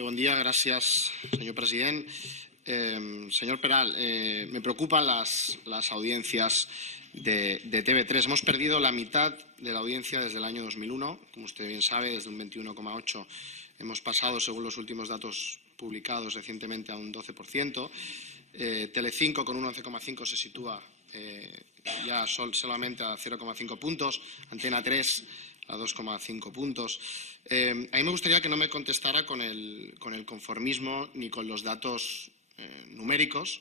Bon día, gracias, señor presidente. Señor Peral, me preocupan las audiencias de TV3. Hemos perdido la mitad de la audiencia desde el año 2001. Como usted bien sabe, desde un 21,8 hemos pasado, según los últimos datos publicados recientemente, a un 12%. Telecinco, con un 11,5, se sitúa ya solamente a 0,5 puntos. Antena 3 a 2,5 puntos. A mí me gustaría que no me contestara con el conformismo ni con los datos numéricos.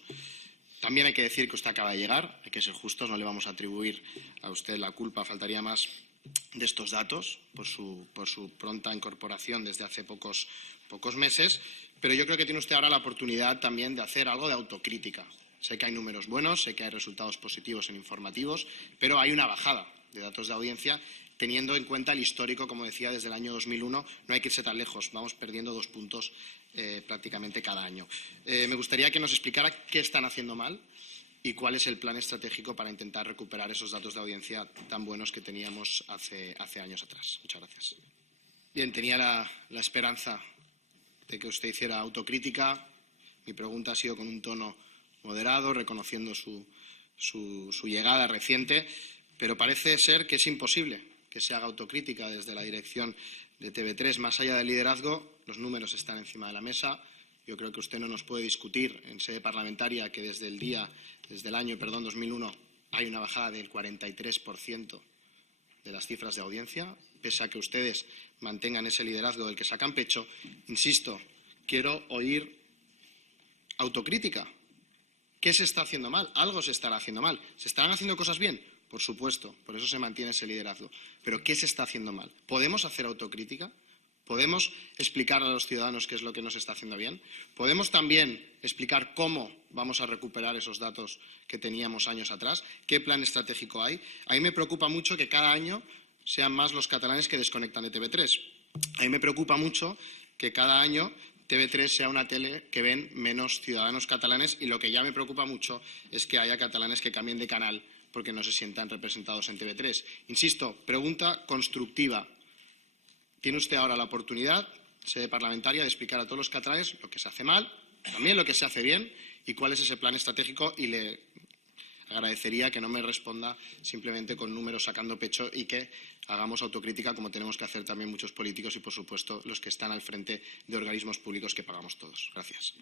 También hay que decir que usted acaba de llegar, hay que ser justos, no le vamos a atribuir a usted la culpa, faltaría más, de estos datos por su pronta incorporación desde hace pocos meses, pero yo creo que tiene usted ahora la oportunidad también de hacer algo de autocrítica. Sé que hay números buenos, sé que hay resultados positivos en informativos, pero hay una bajada de datos de audiencia, teniendo en cuenta el histórico, como decía, desde el año 2001. No hay que irse tan lejos, vamos perdiendo 2 puntos prácticamente cada año. Me gustaría que nos explicara qué están haciendo mal y cuál es el plan estratégico para intentar recuperar esos datos de audiencia tan buenos que teníamos hace años atrás. Muchas gracias. Bien, tenía la esperanza de que usted hiciera autocrítica. Mi pregunta ha sido con un tono moderado, reconociendo su llegada reciente, pero parece ser que es imposible que se haga autocrítica desde la dirección de TV3. Más allá del liderazgo, los números están encima de la mesa. Yo creo que usted no nos puede discutir en sede parlamentaria que desde el año 2001 hay una bajada del 43% de las cifras de audiencia, pese a que ustedes mantengan ese liderazgo del que sacan pecho. Insisto, quiero oír autocrítica. ¿Qué se está haciendo mal? Algo se estará haciendo mal. ¿Se estarán haciendo cosas bien? Por supuesto, por eso se mantiene ese liderazgo. Pero ¿qué se está haciendo mal? ¿Podemos hacer autocrítica? ¿Podemos explicar a los ciudadanos qué es lo que no se está haciendo bien? ¿Podemos también explicar cómo vamos a recuperar esos datos que teníamos años atrás? ¿Qué plan estratégico hay? A mí me preocupa mucho que cada año sean más los catalanes que desconectan de TV3. A mí me preocupa mucho que cada año TV3 sea una tele que ven menos ciudadanos catalanes, y lo que ya me preocupa mucho es que haya catalanes que cambien de canal porque no se sientan representados en TV3. Insisto, pregunta constructiva. Tiene usted ahora la oportunidad, sede parlamentaria, de explicar a todos los catalanes lo que se hace mal, también lo que se hace bien y cuál es ese plan estratégico, y le agradecería que no me responda simplemente con números sacando pecho y que hagamos autocrítica, como tenemos que hacer también muchos políticos y, por supuesto, los que están al frente de organismos públicos que pagamos todos. Gracias.